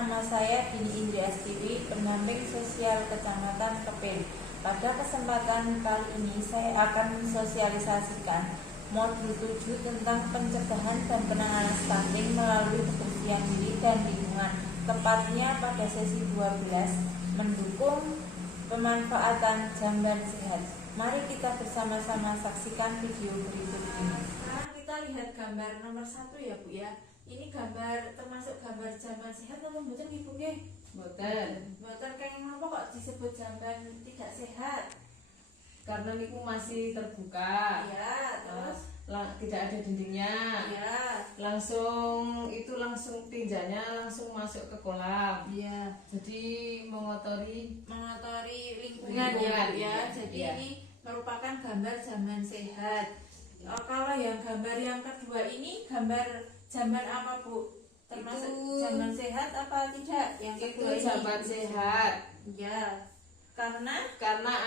nama saya Dini Indri Astiwi, pendamping sosial Kecamatan Kepin. Pada kesempatan kali ini saya akan mensosialisasikan modul 7 tentang pencegahan dan penanganan stunting melalui kebersihan diri dan lingkungan, tepatnya pada sesi 12, mendukung pemanfaatan jamban sehat. Mari kita bersama-sama saksikan video berikut ini. Sekarang kita lihat gambar nomor 1 ya Bu ya. Ini gambar termasuk gambar jamban sehat atau mboten Ibu nggih? Mboten. Mboten kenging napa kok disebut jamban tidak sehat? Karena niku masih terbuka. Iya, terus Tidak ada dindingnya. iya. Langsung tinjanya langsung masuk ke kolam. Iya. Jadi mengotori lingkungan ya Bu ya. Iya. Jadi Iya. ini merupakan gambar jamban sehat. Kalau yang gambar yang kedua ini gambar jamban apa Bu? Termasuk Itu- jamban sehat apa tidak? Yang Itu kedua ini jamban sehat. ya, karena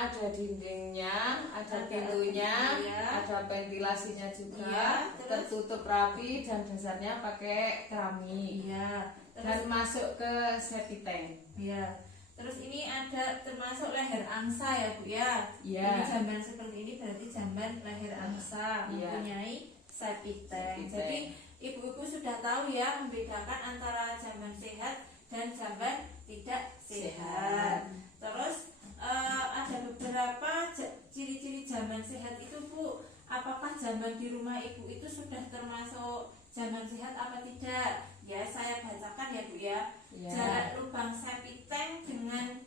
Ada dindingnya, ada Ada pintunya, iya. ada ventilasinya juga, Iya, terus? tertutup rapi dan dasarnya pakai keramik. iya. Dan Terus masuk ke septic tank. iya. Terus ini ada termasuk leher angsa ya Bu ya. Iya. Ini jamban seperti ini berarti jamban leher angsa, Iya. mempunyai septic tank. Septic Jadi tank. ibu-ibu sudah tahu ya membedakan antara jamban sehat dan jamban tidak sehat. Terus ada beberapa ciri-ciri jamban sehat itu Bu. Apakah jamban di rumah ibu itu sudah termasuk jamban sehat apa tidak? Ya, saya bacakan ya Bu ya. Ya. Jarak lubang septic tank dengan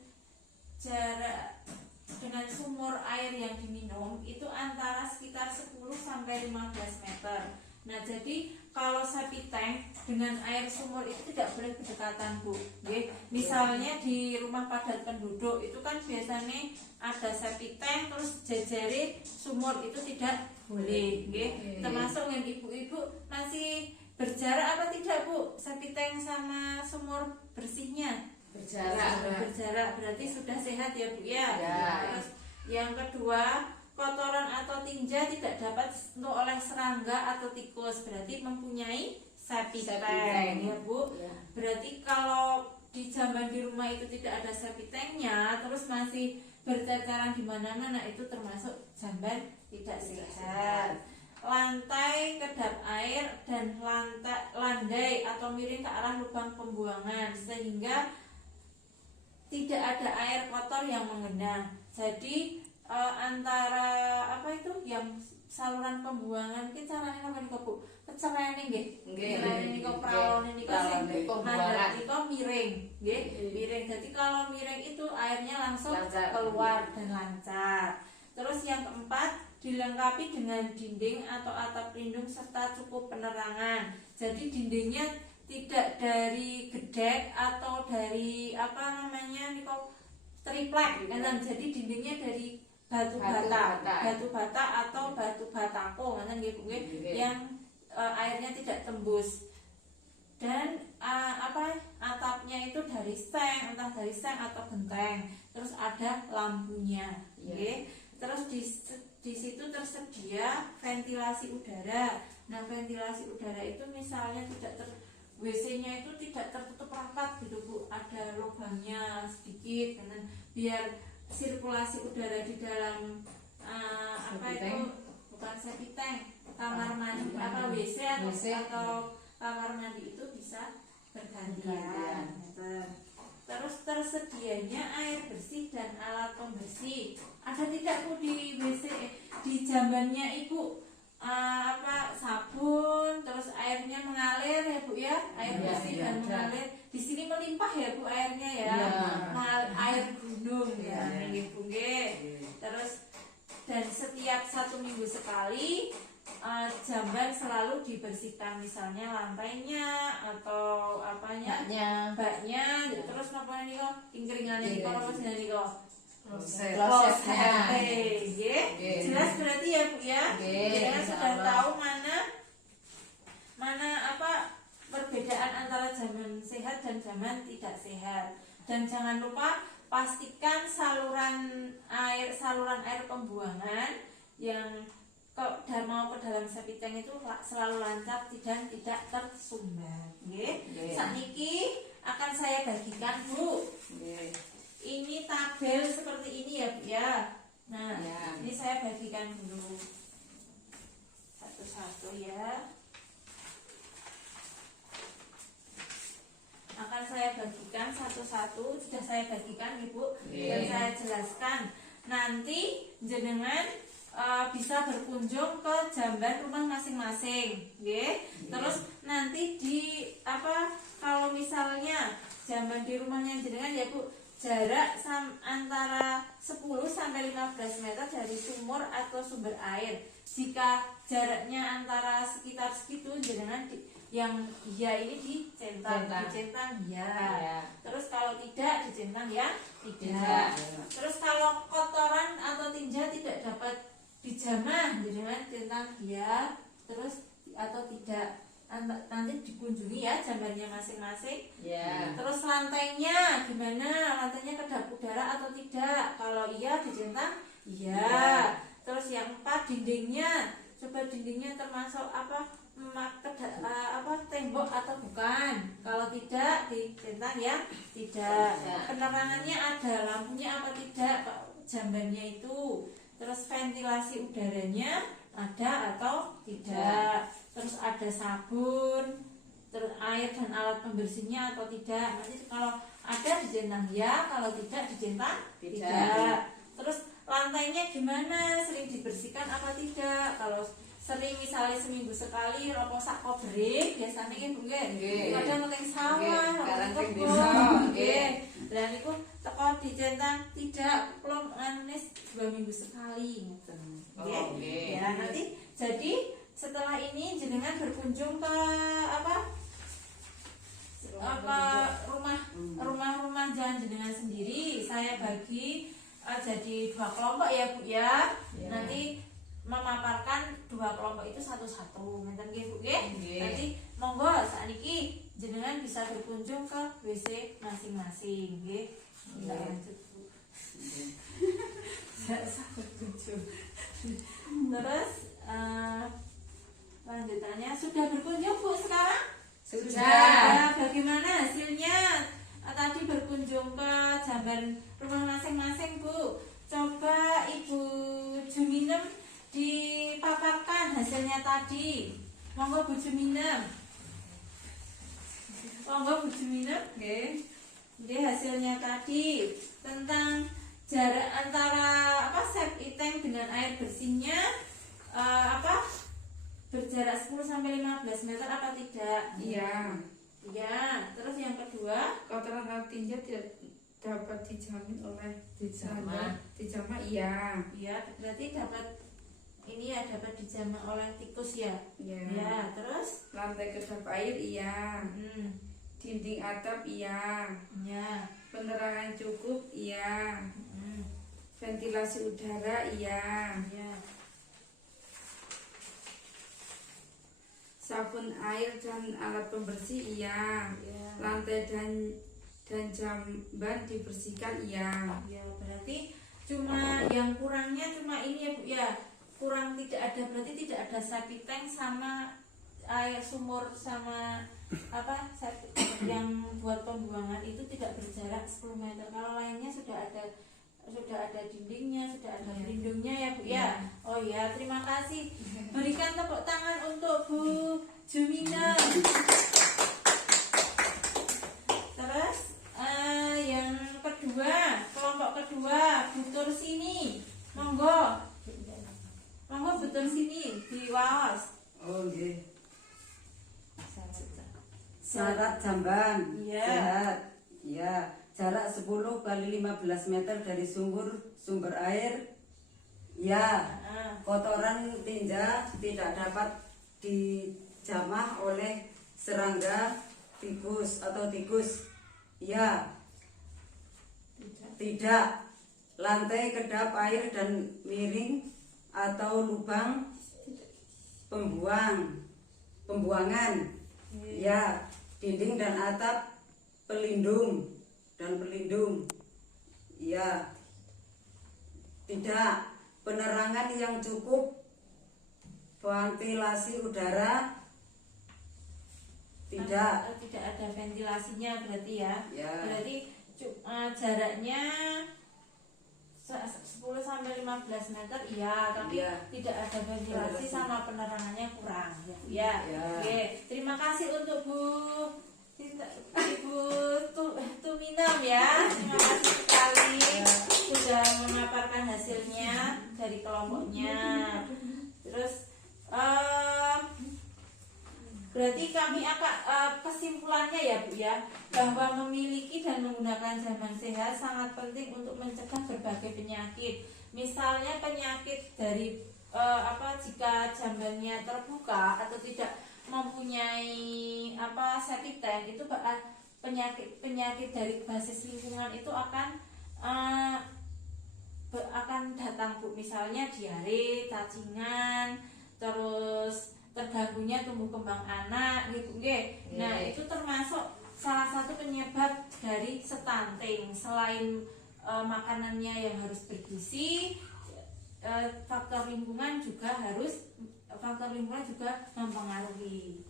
sumur air yang diminum itu antara sekitar 10 sampai 15 meter. Nah, jadi kalau septic tank dengan air sumur itu tidak boleh berdekatan Bu. Nggih. Misalnya di rumah padat penduduk itu kan biasanya ada septic tank terus jejere sumur itu tidak boleh. Nggih. Termasuk yang ibu-ibu masih berjarak apa tidak Bu? Septic tank sama sumur bersihnya? Berjarak berarti sudah sehat ya Bu ya. Ya. Terus yang kedua, kotoran atau tinja tidak dapat disentuh oleh serangga atau tikus, berarti mempunyai septic tank ya Bu. Ya. Berarti kalau di jamban di rumah itu tidak ada septic tanknya, terus masih berceceran di mana-mana, itu termasuk jamban tidak sehat. Lantai kedap air dan landai atau miring ke arah lubang pembuangan sehingga tidak ada air kotor yang mengenang. Jadi antara apa itu yang saluran pembuangan kita caranya apa nih Bu? Peceraian nggih. Peceraian niku prawone niku sing mandek niku miring, nggih. Miring. Jadi kalau miring itu airnya langsung Lancar. keluar dan lancar. Terus yang keempat, dilengkapi dengan dinding atau atap pelindung serta cukup penerangan. Jadi dindingnya tidak dari gedek atau dari apa namanya niku triplek, kan? Jadi dindingnya dari batu bata atau batu batako, kan nggih Bu, yang airnya tidak tembus. Dan atapnya itu dari seng, entah dari seng atau genteng. Terus ada lampunya, nggih. Terus di situ tersedia ventilasi udara. Nah, ventilasi udara itu misalnya WC-nya itu tidak tertutup rapat gitu Bu, ada lubangnya sedikit, karena biar sirkulasi udara di dalam bukan septic tank, kamar mandi WC atau kamar mandi itu bisa bergantian. Terus tersedianya air bersih dan alat pembersih. Ada tidak Bu di WC di jambannya Ibu? Sabun, terus airnya mengalir ya Bu ya, air bersih dan mengalir. Di sini melimpah ya Bu airnya ya, air gunung ya, nggih Bu nggih. Terus dan setiap 1 minggu sekali jamban selalu dibersihkan, misalnya lantainya atau baknya, terus napa niku tingkringane niku apa jenenge niku? Prosesnya. Jelas berarti ya Bu ya. Kita sudah tahu mana perbedaan antara jamban sehat dan jamban tidak sehat. Dan jangan lupa pastikan saluran air pembuangan yang mau ke dalam septic tank itu selalu lancar dan tidak tersumbat. Sakniki akan saya bagikan Bu. Oke. Ini tabel seperti ini ya Bu ya. Nah, Ya. ini saya bagikan dulu satu-satu ya. Akan saya bagikan satu-satu, sudah saya bagikan Ibu, dan saya jelaskan. Nanti jenengan bisa berkunjung ke jamban rumah masing-masing, Terus nanti di kalau misalnya jamban di rumahnya jenengan ya Bu, jarak antara 10 sampai 15 meter dari sumur atau sumber air. Jika jaraknya antara sekitar segitu, jenengan yang ya ini dicentang ya. Terus kalau tidak dicentang ya tidak. Terus kalau kotoran atau tinja tidak dapat dijamah, jenengan centang ya. Terus atau tidak, nanti dikunjungi ya jambannya masing-masing. Terus lantainya gimana? Lantainya kedap udara atau tidak? Kalau iya dicentang iya. Terus yang 4, dindingnya, coba dindingnya termasuk tembok atau bukan? Kalau tidak dicentang ya tidak. Penerangannya ada, lampunya apa tidak jambannya itu. Terus ventilasi udaranya ada atau tidak. Terus ada sabun, terus air dan alat pembersihnya atau tidak. Nanti kalau ada dicentang ya, kalau tidak dicentang tidak. Terus lantainya gimana, sering dibersihkan apa tidak? Kalau sering misalnya seminggu sekali ropo sak kobrik biasanya kan Bu kadang ngeteng sawah, ngeteng kebon, dan itu teko dicentang tidak, plong anes 2 minggu sekali, ya nanti. Jadi setelah ini jenengan berkunjung ke rumah jangan jenengan sendiri. Saya bagi jadi 2 kelompok ya Bu ya. Nanti memaparkan 2 kelompok itu satu-satu. Ngeten nggih Bu nggih. Nanti monggo sakniki jenengan bisa berkunjung ke WC masing-masing nggih. Kita lanjut Bu. Berkunjung. Terus lanjutannya sudah berkunjung Bu sekarang? Sudah. Bagaimana hasilnya? Tadi berkunjung ke jamban rumah masing-masing Bu. Coba Ibu Juminem dipaparkan hasilnya tadi. Monggo Bu Juminem. Nggih, hasilnya tadi tentang jarak antara septic tank dengan air bersihnya berjarak 10 sampai 15 meter apa tidak? Iya. Ya, terus yang kedua, Kotoran atau tinja tidak dapat dijamin oleh Dijamah. dijamah iya. ya berarti dapat ini ya, dapat dijamah oleh tikus ya. Iya. Ya, terus Lantai kedap air iya. Dinding atap iya. ya. Penerangan cukup iya. Ventilasi udara iya. Ya. Sabun air dan alat pembersih iya. Ya. Lantai dan jamban dibersihkan iya. Ya, berarti cuma yang kurangnya cuma ini ya Bu ya. Kurang tidak ada, berarti tidak ada septic tank sama air sumur sama yang buat pembuangan itu tidak berjarak 10 meter. Kalau lainnya sudah ada dindingnya, sudah ada pelindungnya ya Bu ya. Oh ya, terima kasih. Berikan tepuk tangan untuk Bu Jumina. Terus yang kedua, kelompok kedua, Bu Tursini. Monggo Bu Tursini diwaos. Oh nggih. Syarat jamban sehat. Ya, jarak 10 kali 15 meter dari sumber air. Ya, kotoran tinja tidak dapat dijamah oleh serangga, tikus atau tikus. Ya. Tidak. Lantai kedap air dan miring atau lubang pembuangan. Ya, dinding dan atap pelindung. Ya. Tidak. Penerangan yang cukup, ventilasi udara tidak ada ventilasinya berarti ya. Berarti jaraknya 10 sampai 15 meter iya, tapi tidak ada ventilasi sama penerangannya kurang ya, Bu ya. Oke, terima kasih untuk Ibu Tuminam ya. Terima kasih sekali sudah memaparkan hasilnya dari kelompoknya. Terus berarti kami akan kesimpulannya ya Bu ya, bahwa memiliki dan menggunakan jamban sehat sangat penting untuk mencegah berbagai penyakit. Misalnya penyakit dari jika jambannya terbuka atau tidak mempunyai septic tank, itu penyakit dari basis lingkungan itu akan datang Bu, misalnya diare, cacingan, terus terganggunya tumbuh kembang anak gitu nggih. Nah, itu termasuk salah satu penyebab dari stunting. Selain makanannya yang harus bergizi, faktor lingkungan juga mempengaruhi.